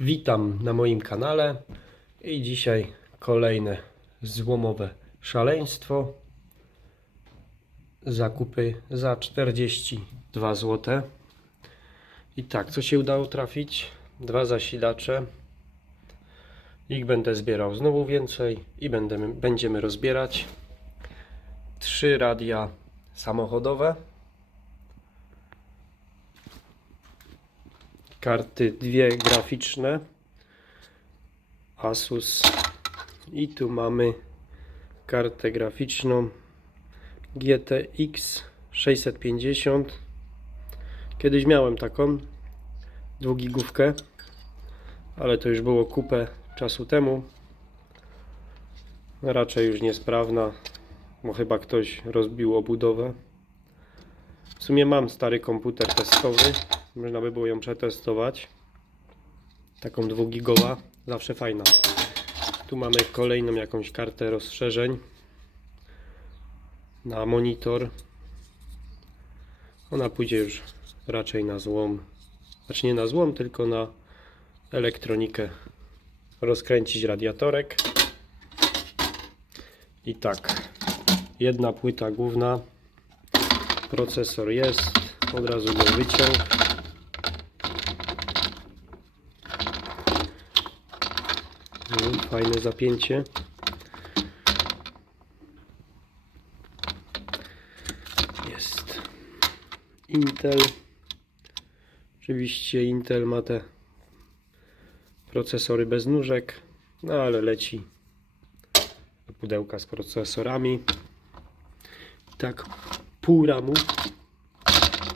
Witam na moim kanale i dzisiaj kolejne złomowe szaleństwo. Zakupy za 42 zł. I tak, co się udało trafić? Dwa zasilacze. Ich będę zbierał znowu więcej i będziemy, będziemy rozbierać. Trzy radia samochodowe. Karty dwie graficzne. Asus. I tu mamy kartę graficzną. GTX 650 kiedyś miałem taką dwugigówkę ale to już było kupę czasu temu. Raczej już niesprawna bo chyba ktoś rozbił obudowę. W sumie mam stary komputer testowy można by było ją przetestować. Taką dwugigowa, zawsze fajna. Tu mamy kolejną jakąś kartę rozszerzeń na monitor. Ona pójdzie już raczej na złom. Znaczy nie na złom, tylko na elektronikę. Rozkręcić radiatorek. I tak. Jedna płyta główna. Procesor jest. Od razu go wyciął. Fajne zapięcie. Jest Intel. Oczywiście Intel ma te procesory bez nóżek, no ale leci do pudełka z procesorami. Tak, pół ramu.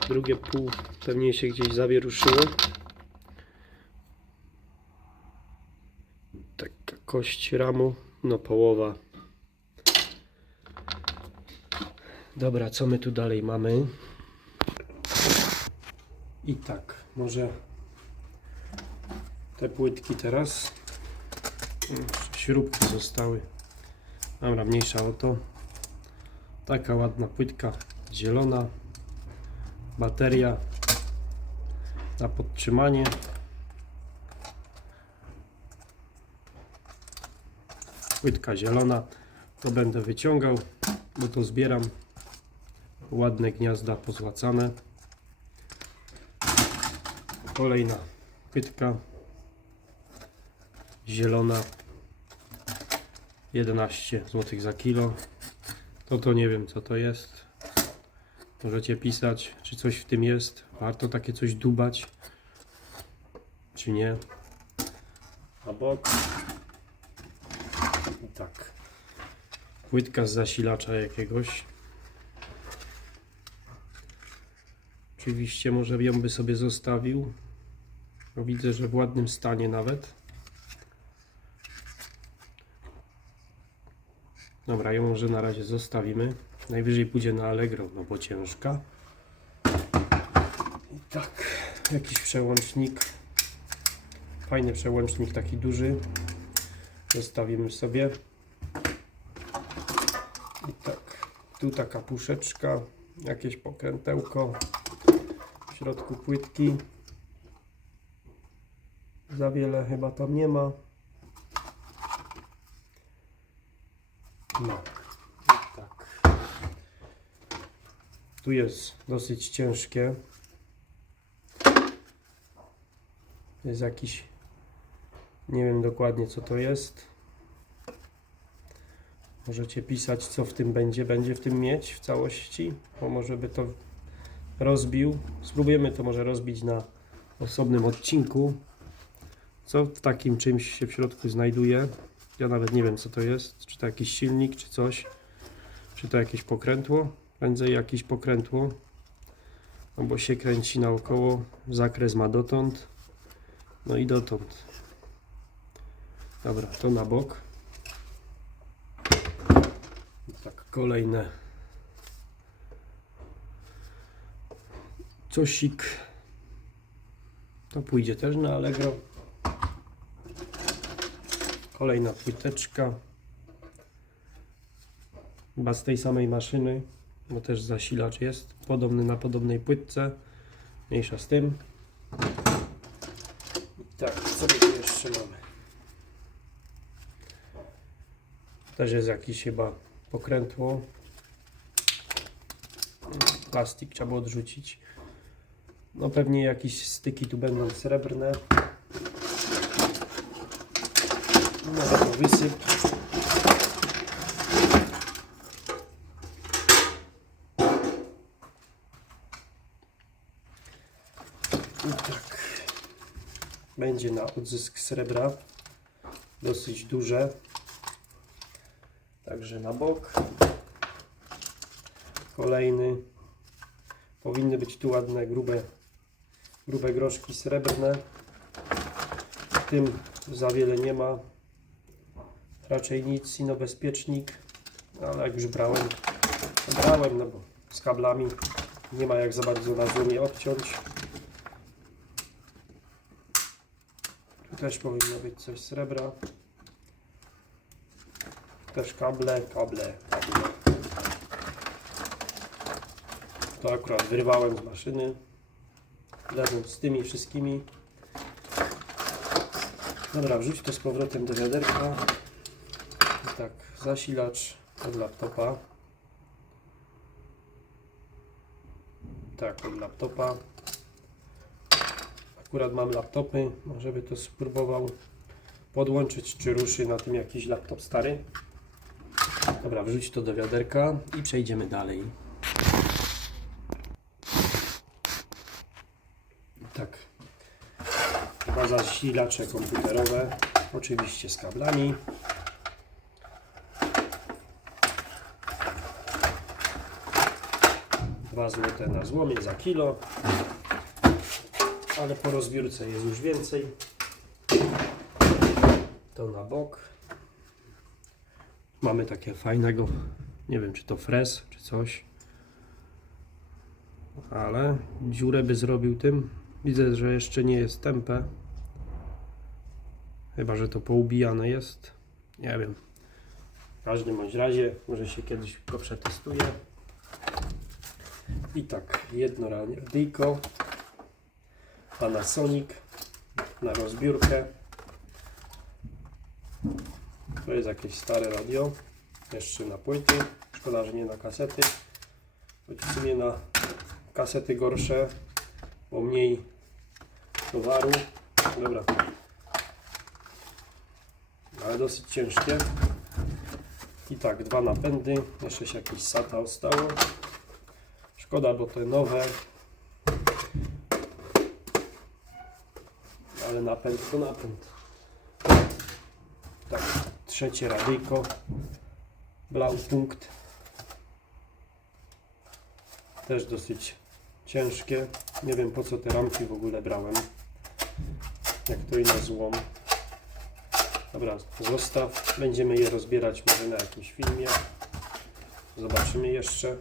Drugie pół pewnie się gdzieś zawieruszyło. Taka kość ramu, no połowa. Dobra, co my tu dalej mamy? I tak, może te płytki teraz. Śrubki zostały. Dobra, mniejsza o to. Taka ładna płytka zielona. Bateria na podtrzymanie. Płytka zielona. To będę wyciągał, bo to zbieram. Ładne gniazda pozłacane. Kolejna płytka. Zielona. 11 zł za kilo. To to nie wiem co to jest. Możecie pisać czy coś w tym jest. Warto takie coś dubać czy nie. A bok tak płytka z zasilacza jakiegoś oczywiście może ją by sobie zostawił no, widzę, że w ładnym stanie nawet Dobra, ją może na razie zostawimy. Najwyżej pójdzie na Allegro, no bo ciężka. I tak, jakiś przełącznik. Fajny przełącznik, taki duży. Zostawimy sobie. I tak, tu taka puszeczka, jakieś pokrętełko. W środku płytki. Za wiele chyba tam nie ma. No. Tak. Tu jest dosyć ciężkie. Jest jakiś. Nie wiem dokładnie co to jest. Możecie pisać co w tym będzie. Będzie w tym mieć w całości. Bo może by to rozbił. Spróbujemy to może rozbić na osobnym odcinku. Co w takim czymś się w środku znajduje. Ja nawet nie wiem co to jest, czy to jakiś silnik, czy coś, czy to jakieś pokrętło, prędzej jakieś pokrętło, no bo się kręci naokoło, zakres ma dotąd, no i dotąd. Dobra, to na bok. I tak, kolejne. Cosik. To pójdzie też na Allegro. Kolejna płyteczka. Chyba z tej samej maszyny, bo też zasilacz jest podobny na podobnej płytce. Mniejsza z tym. Tak, co tu jeszcze mamy? Też jest jakiś chyba pokrętło. Plastik trzeba odrzucić. No pewnie jakieś styki tu będą srebrne. No wysyp. I tak. Będzie na odzysk srebra. Dosyć duże. Także na bok. Kolejny. Powinny być tu ładne, grube, grube groszki srebrne. W tym za wiele nie ma. Raczej nic, ino bezpiecznik. Ale jak już brałem, brałem, no bo z kablami nie ma jak za bardzo na złomie odciąć. Tu też powinno być coś srebra. Też kable, kable, kable. To akurat wyrwałem z maszyny. Razem z tymi wszystkimi. Dobra, wrzuć to z powrotem do wiaderka. I tak, zasilacz od laptopa. Tak, od laptopa. Akurat mam laptopy, może by to spróbował podłączyć, czy ruszy na tym jakiś laptop stary. Dobra, wrzuć to do wiaderka i przejdziemy dalej. Tak. Dwa zasilacze komputerowe, oczywiście z kablami. Dwa złote na złomie za kilo, ale po rozbiórce jest już więcej. To na bok. Mamy takie fajnego, nie wiem czy to fres, czy coś. Ale dziurę by zrobił tym. Widzę, że jeszcze nie jest tempe. Chyba, że to poubijane jest. Nie wiem. W każdym bądź razie, może się kiedyś go przetestuje. I tak, jedno radyjko. Panasonic na rozbiórkę. To jest jakieś stare radio. Jeszcze na płyty. Szkoda, że nie na kasety. Choć w sumie na kasety gorsze, bo mniej towaru. Dobra. Ale dosyć ciężkie. I tak, dwa napędy. Jeszcze się jakieś SATA ostało. Szkoda, bo te nowe. Ale napęd to napęd. Trzecie radyjko. Blaupunkt. Też dosyć ciężkie. Nie wiem po co te ramki w ogóle brałem. Jak to i na złom. Dobra, zostaw. Będziemy je rozbierać może na jakimś filmie. Zobaczymy jeszcze.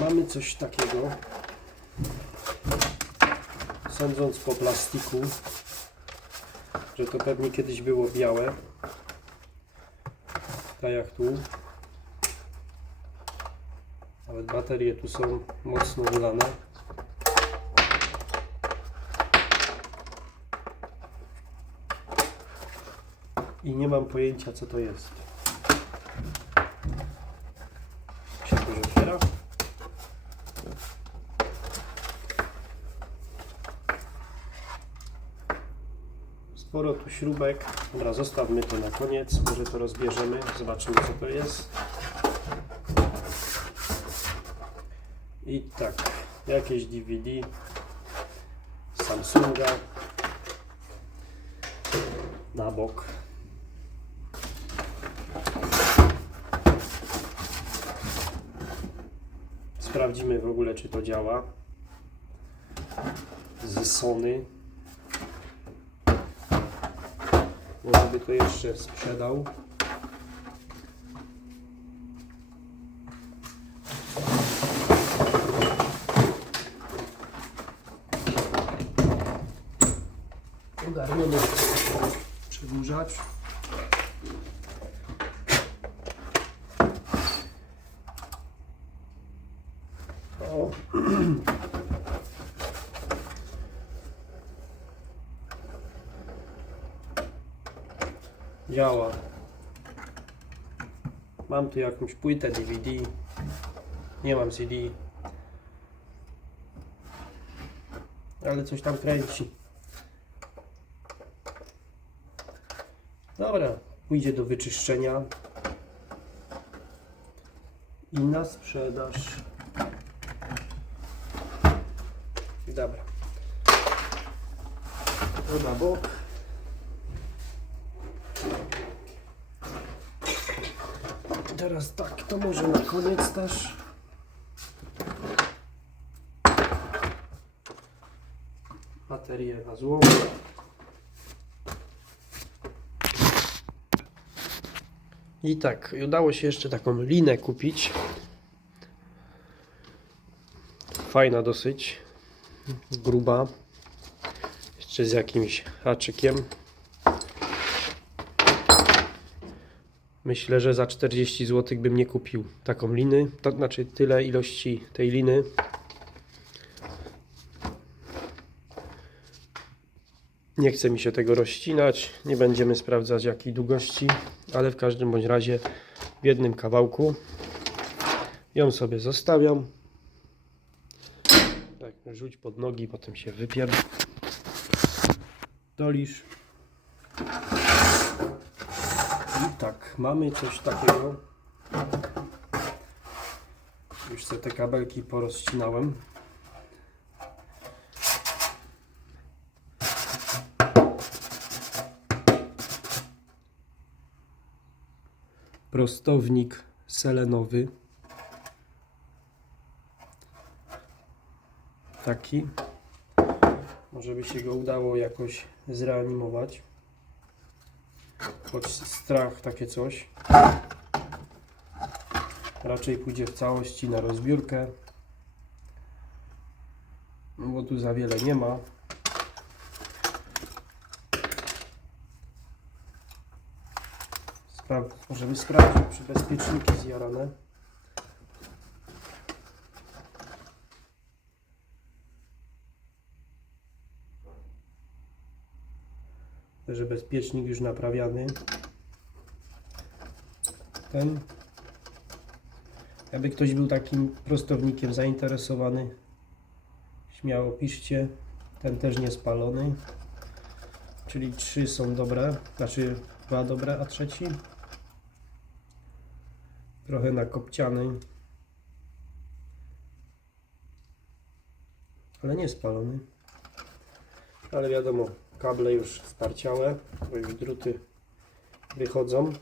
Mamy coś takiego. Sądząc po plastiku, że to pewnie kiedyś było białe. Tak jak tu. Nawet baterie tu są mocno wylane. I nie mam pojęcia co to jest. Się to już otwiera. Sporo tu śrubek. Dobra, zostawmy to na koniec. Może to rozbierzemy. Zobaczymy co to jest. I tak, jakieś DVD Samsunga na bok. Sprawdzimy w ogóle, czy to działa. Z Sony. Może by to jeszcze sprzedał. Działa. Mam tu jakąś płytę DVD. Nie mam CD. Ale coś tam kręci. Dobra, pójdzie do wyczyszczenia i na sprzedaż. Dobra. Na bok. Teraz tak, to może na koniec też. Baterię na złom. I tak, udało się jeszcze taką linę kupić. Fajna dosyć. Gruba. Jeszcze z jakimś haczykiem. Myślę, że za 40 zł bym nie kupił taką liny. To znaczy tyle ilości tej liny. Nie chce mi się tego rozcinać. Nie będziemy sprawdzać jakiej długości, ale w każdym bądź razie w jednym kawałku ją sobie zostawiam. Tak, rzuć pod nogi, potem się wypier. Dolisz. I tak, mamy coś takiego. Już sobie te kabelki porozcinałem. Prostownik selenowy. Taki. Może by się go udało jakoś zreanimować. Choć strach takie coś. Raczej pójdzie w całości na rozbiórkę. No bo tu za wiele nie ma. Spraw możemy sprawdzić, czy bezpieczniki zjarane. Że bezpiecznik już naprawiany. Ten. Jakby ktoś był takim prostownikiem zainteresowany, śmiało piszcie. Ten też nie spalony. Czyli trzy są dobre, znaczy dwa dobre, a trzeci trochę nakopciany. Ale nie spalony. Ale wiadomo, kable już sparciałe, bo już druty wychodzą.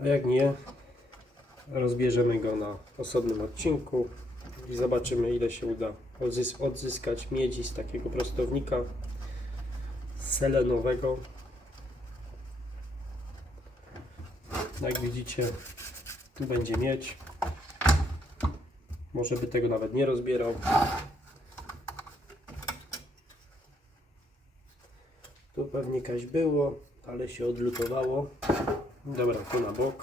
A jak nie, rozbierzemy go na osobnym odcinku i zobaczymy ile się uda odzys- odzyskać miedzi z takiego prostownika selenowego. Jak widzicie, tu będzie miedź. Może by tego nawet nie rozbierał. Tu pewnie kaś było, ale się odlutowało. Dobra, tu na bok.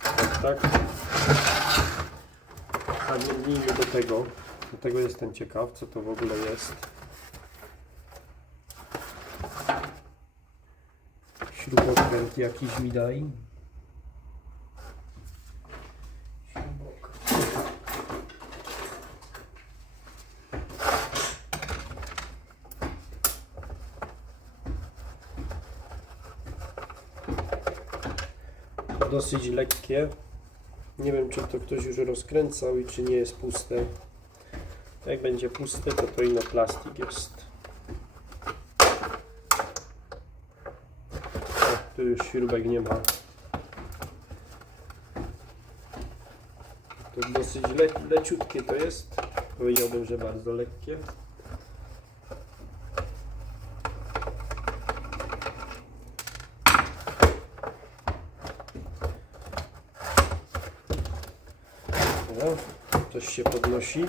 Tak, tak. Zamienijmy do tego. Do tego jestem ciekaw, co to w ogóle jest. Śrubokręt jakiś mi daj. Śrubokręt. Dosyć lekkie. Nie wiem, czy to ktoś już rozkręcał i czy nie jest puste. Jak będzie puste, to to ino plastik jest. O, tu już śrubek nie ma. To dosyć le leciutkie to jest. Powiedziałbym, że bardzo lekkie. No, Uwaga, coś się podnosi.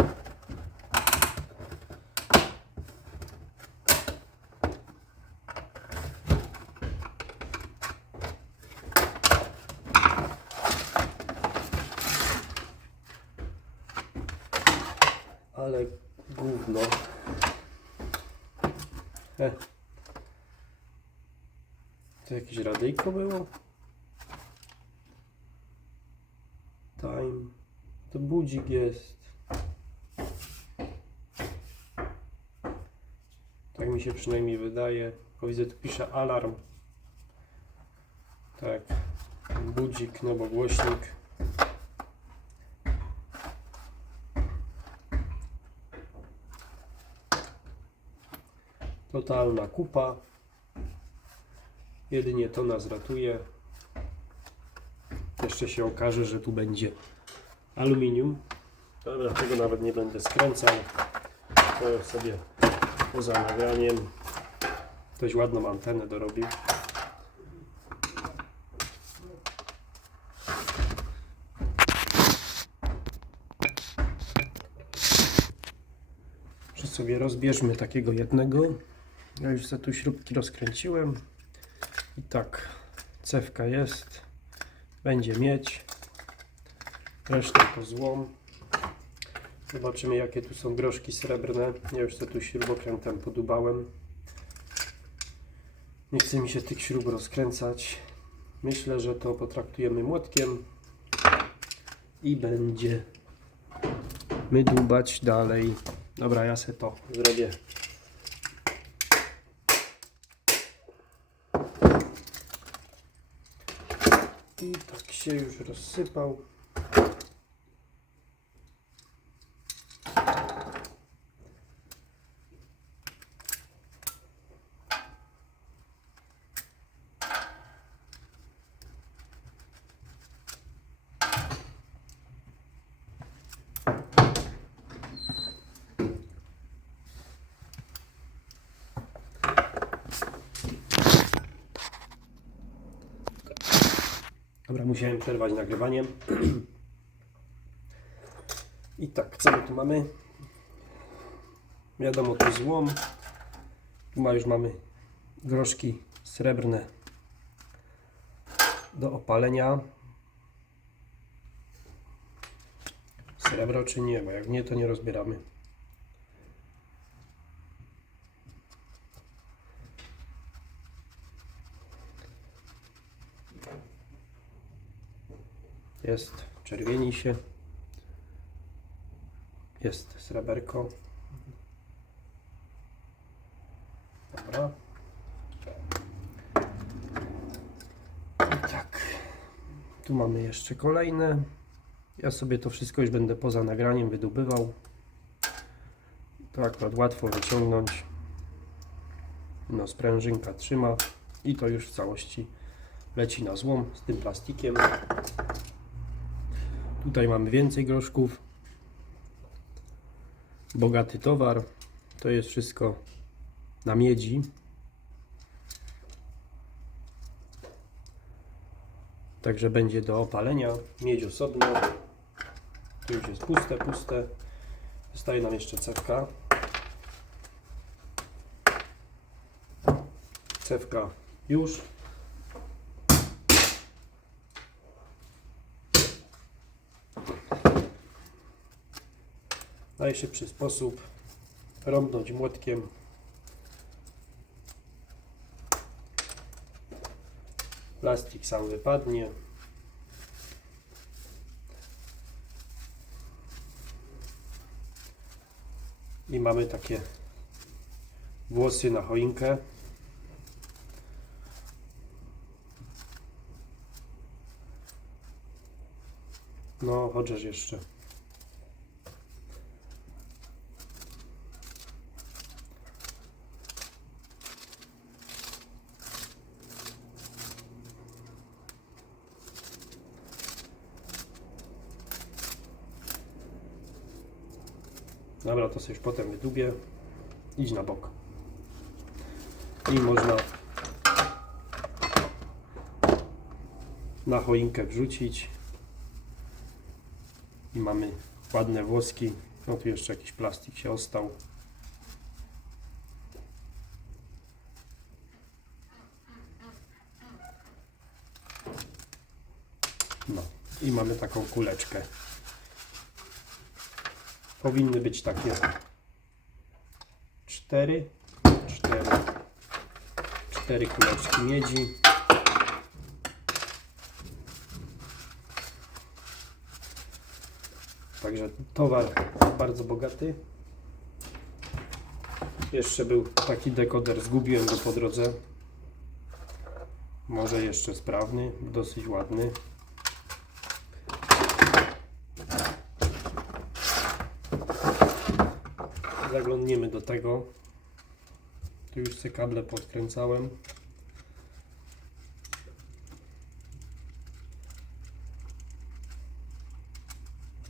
Ale gówno. He. To jakieś radyjko było? Budzik jest. Tak mi się przynajmniej wydaje. Bo widzę, tu pisze alarm. Tak. Budzik, no bo głośnik. Totalna kupa. Jedynie to nas ratuje. Jeszcze się okaże, że tu będzie aluminium. Dobra, tego nawet nie będę skręcał. To sobie poza nagraniem. Ktoś ładną antenę dorobił. Sobie rozbierzmy takiego jednego. Ja już za tu śrubki rozkręciłem. I tak, cewka jest. Będzie mieć. Resztę to złom. Zobaczymy jakie tu są groszki srebrne. Ja już to tu śrubokrętem podubałem. Nie chce mi się tych śrub rozkręcać. Myślę, że to potraktujemy młotkiem i będzie my dłubać dalej. Dobra, ja se to zrobię. I tak się już rozsypał. Dobra, musiałem przerwać nagrywaniem. I tak, co my tu mamy? Wiadomo, tu złom. Tu ma, już mamy groszki srebrne do opalenia. Srebro czy nie, bo jak nie, to nie rozbieramy. Jest, czerwieni się. Jest sreberko. Dobra. I tak. Tu mamy jeszcze kolejne. Ja sobie to wszystko już będę poza nagraniem wydobywał. To akurat łatwo wyciągnąć. No, sprężynka trzyma i to już w całości leci na złom z tym plastikiem. Tutaj mamy więcej groszków. Bogaty towar. To jest wszystko na miedzi. Także będzie do opalenia. Miedź osobno. Tu już jest puste, puste. Zostaje nam jeszcze cewka. Cewka już. Najszybszy sposób rąbnąć młotkiem. Plastik sam wypadnie. I mamy takie włosy na choinkę. No chociaż jeszcze To sobie już potem wydubię. Idź na bok. I można na choinkę wrzucić. I mamy ładne włoski. No tu jeszcze jakiś plastik się ostał. No i mamy taką kuleczkę. Powinny być takie cztery, cztery, cztery kuleczki miedzi. Także towar bardzo bogaty. Jeszcze był taki dekoder, zgubiłem go po drodze. Może jeszcze sprawny, dosyć ładny. Zaglądniemy do tego. Tu już te kable podkręcałem.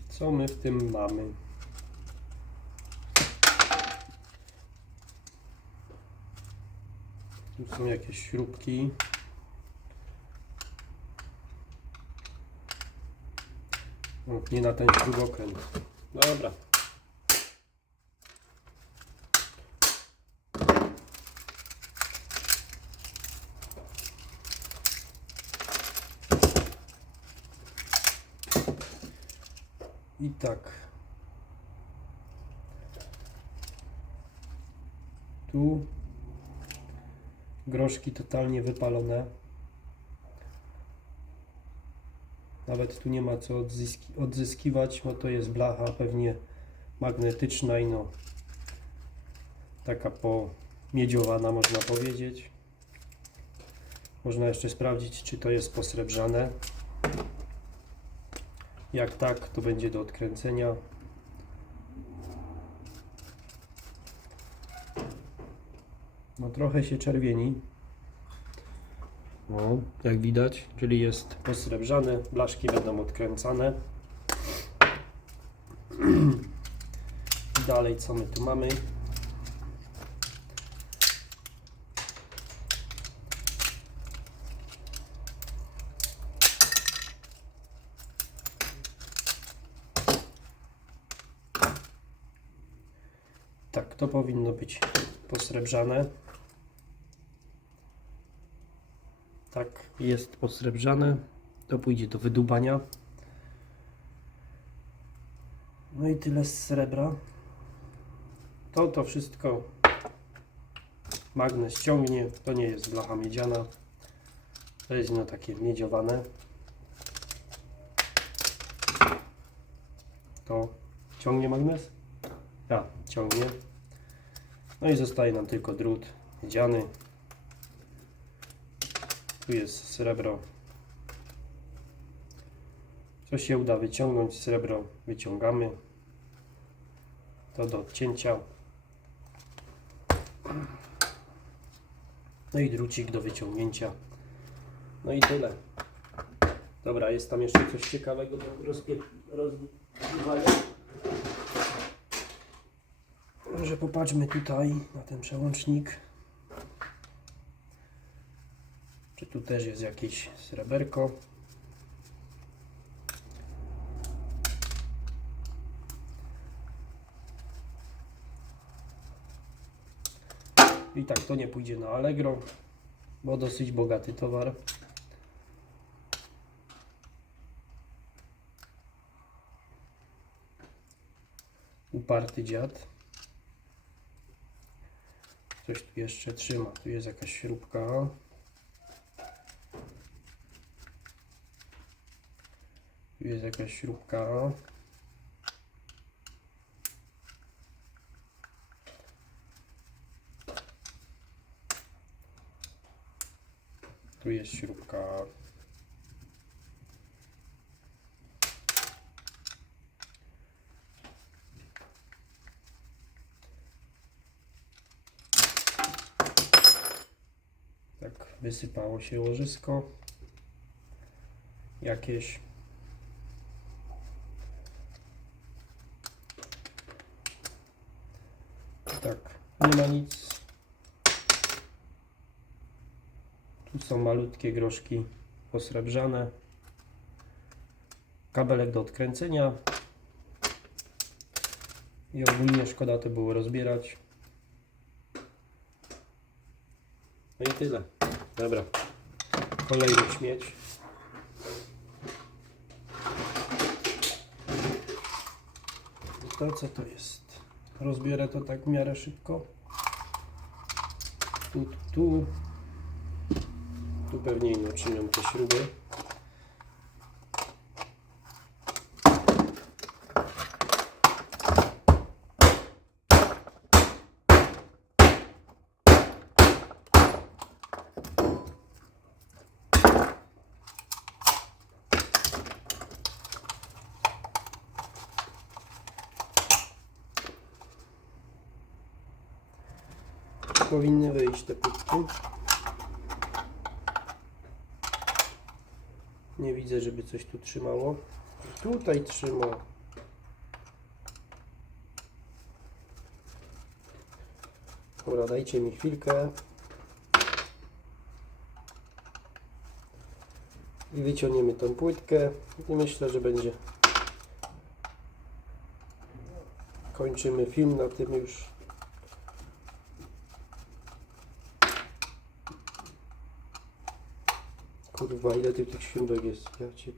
Co my w tym mamy? Tu są jakieś śrubki. O, nie na ten śrubokręt. Dobra. I tak. Tu groszki totalnie wypalone. Nawet tu nie ma co odzyski odzyskiwać, bo to jest blacha pewnie magnetyczna i no taka pomiedziowana można powiedzieć. Można jeszcze sprawdzić, czy to jest posrebrzane. Jak tak, to będzie do odkręcenia. No trochę się czerwieni. O, jak widać, czyli jest posrebrzane, blaszki będą odkręcane. Dalej co my tu mamy? Tak, to powinno być posrebrzane. Tak, jest posrebrzane. To pójdzie do wydubania. No i tyle z srebra. To to wszystko magnes ściągnie. To nie jest blacha miedziana. To jest no takie miedziowane. To ciągnie magnes? Ja, ciągnie. No i zostaje nam tylko drut miedziany. Tu jest srebro. Co się uda wyciągnąć, srebro wyciągamy. To do odcięcia. No i drucik do wyciągnięcia. No i tyle. Dobra, jest tam jeszcze coś ciekawego do rozpie- rozbiwania. Może popatrzmy tutaj na ten przełącznik. Czy tu też jest jakieś sreberko? I tak to nie pójdzie na Allegro, bo dosyć bogaty towar. Uparty dziad. Coś tu jeszcze trzyma. Tu jest jakaś śrubka. Tu jest jakaś śrubka. Tu jest śrubka. Tak, wysypało się łożysko. Jakieś. Tak, nie ma nic. Tu są malutkie groszki posrebrzane. Kabelek do odkręcenia. I ogólnie szkoda to było rozbierać. No i tyle. Dobra. Kolejny śmieć. To co to jest? Rozbiorę to tak w miarę szybko. Tu, tu, tu. Pewnie ino trzymią te śruby. Powinny wyjść te płytki. Nie widzę, żeby coś tu trzymało. Tutaj trzyma. Dobra, dajcie mi chwilkę. I wyciągniemy tą płytkę. I myślę, że będzie. Kończymy film na tym już. Kurwa, ile tych, tych śrubek jest? Ja cię...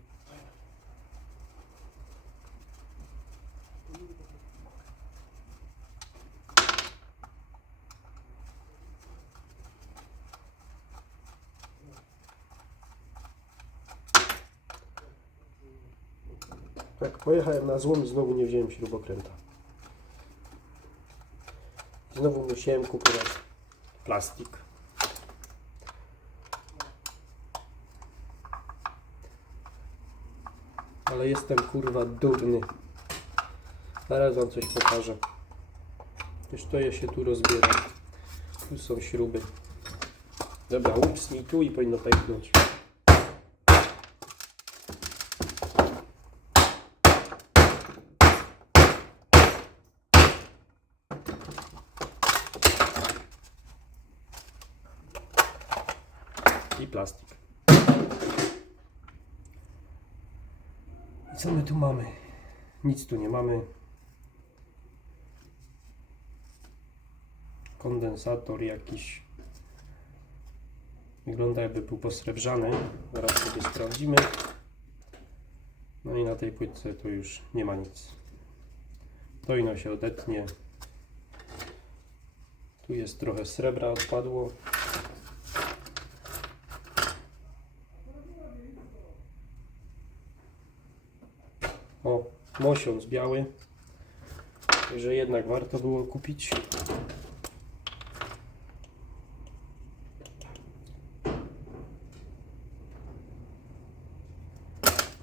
Tak, pojechałem na złom i znowu nie wziąłem śrubokręta. Znowu musiałem kupować plastik. Ale jestem kurwa durny. Zaraz wam coś pokażę. Już to ja się tu rozbiera. Tu są śruby. Dobra, uczcnij tu i powinno pęknąć. I plastik. I co my tu mamy? Nic tu nie mamy. Kondensator jakiś. Wygląda jakby był posrebrzany. Zaraz sobie sprawdzimy. No i na tej płytce to już nie ma nic. To ino się odetnie. Tu jest trochę srebra odpadło. O, mosiąc biały. Także jednak warto było kupić.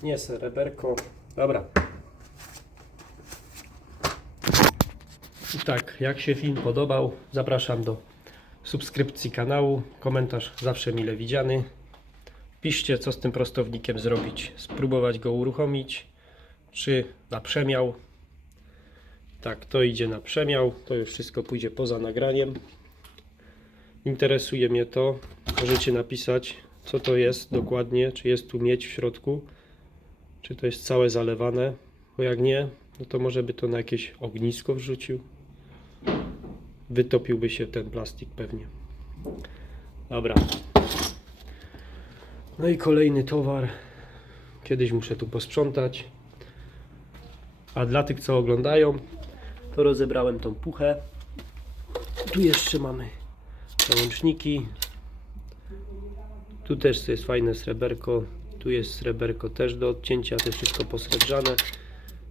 Nie sreberko. Dobra. I tak, jak się film podobał, zapraszam do subskrypcji kanału. Komentarz zawsze mile widziany. Piszcie, co z tym prostownikiem zrobić. Spróbować go uruchomić czy na przemiał. Tak, to idzie na przemiał. To już wszystko pójdzie poza nagraniem. Interesuje mnie to. Możecie napisać, co to jest dokładnie. Czy jest tu miedź w środku, czy to jest całe zalewane. Bo jak nie, no to może by to na jakieś ognisko wrzucił. Wytopiłby się ten plastik pewnie. Dobra. No i kolejny towar. Kiedyś muszę tu posprzątać. A dla tych, co oglądają, to rozebrałem tą puchę. Tu jeszcze mamy załączniki. Tu też jest fajne sreberko. Tu jest sreberko też do odcięcia, też wszystko posrebrzane.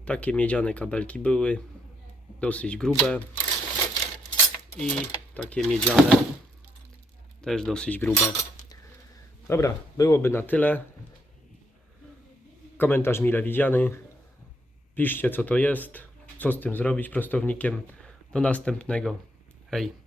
Takie miedziane kabelki były, dosyć grube. I takie miedziane, też dosyć grube. Dobra, byłoby na tyle. Komentarz mile widziany. Piszcie co to jest, co z tym zrobić prostownikiem. Do następnego. Hej.